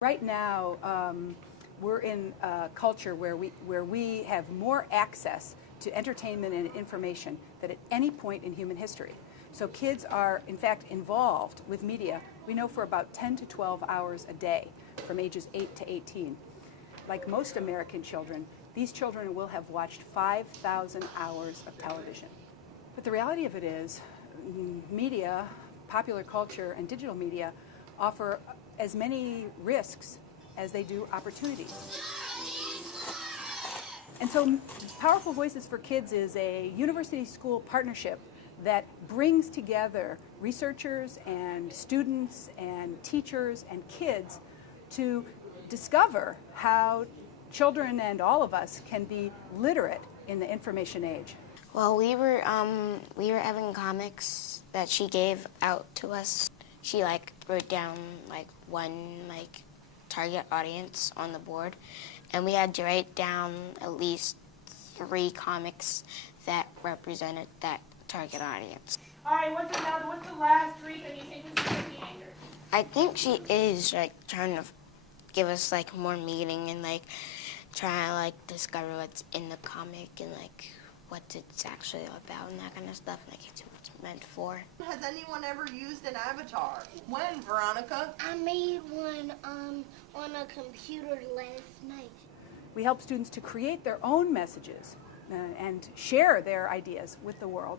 Right now, we're in a culture where we have more access to entertainment and information than at any point in human history. So kids are, in fact, involved with media, we know, for about 10 to 12 hours a day from ages 8 to 18. Like most American children, these children will have watched 5,000 hours of television. But the reality of it is, media, popular culture, and digital media offer as many risks as they do opportunities. And so Powerful Voices for Kids is a university-school partnership that brings together researchers and students and teachers and kids to discover how children and all of us can be literate in the information age. Well, we were having comics that she gave out to us. She wrote down one target audience on the board, and we had to write down at least 3 comics that represented that target audience. All right, what's the last reason you think this is a teenager? I think she is trying to give us more meaning and try to discover what's in the comic and what it's actually about and that kind of stuff, it's what it's meant for. Has anyone ever used an avatar? When, Veronica? I made one on a computer last night. We help students to create their own messages and share their ideas with the world.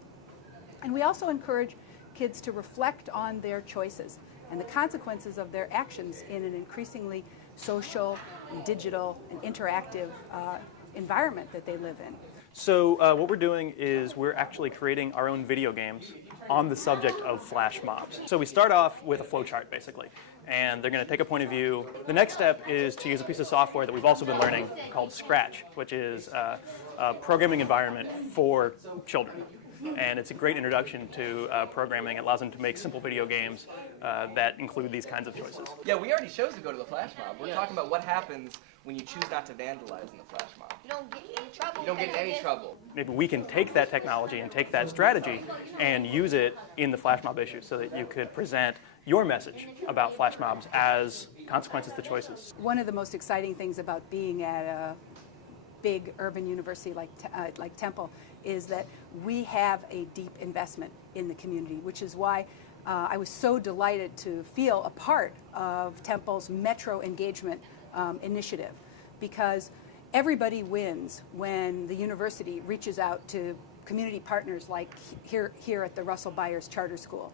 And we also encourage kids to reflect on their choices and the consequences of their actions in an increasingly social, and digital, and interactive environment that they live in. So what we're doing is we're actually creating our own video games on the subject of flash mobs. So we start off with a flowchart, basically, and they're going to take a point of view. The next step is to use a piece of software that we've also been learning called Scratch, which is a programming environment for children. And it's a great introduction to programming. It allows them to make simple video games that include these kinds of choices. Yeah, we already chose to go to the flash mob. We're talking about what happens when you choose not to vandalize in the flash mob. You don't get in trouble. You don't get in any trouble. Maybe we can take that technology and take that strategy and use it in the flash mob issue so that you could present your message about flash mobs as consequences to choices. One of the most exciting things about being at a big urban university like Temple is that we have a deep investment in the community, which is why I was so delighted to feel a part of Temple's Metro Engagement initiative, because everybody wins when the university reaches out to community partners like here at the Russell Byers Charter School,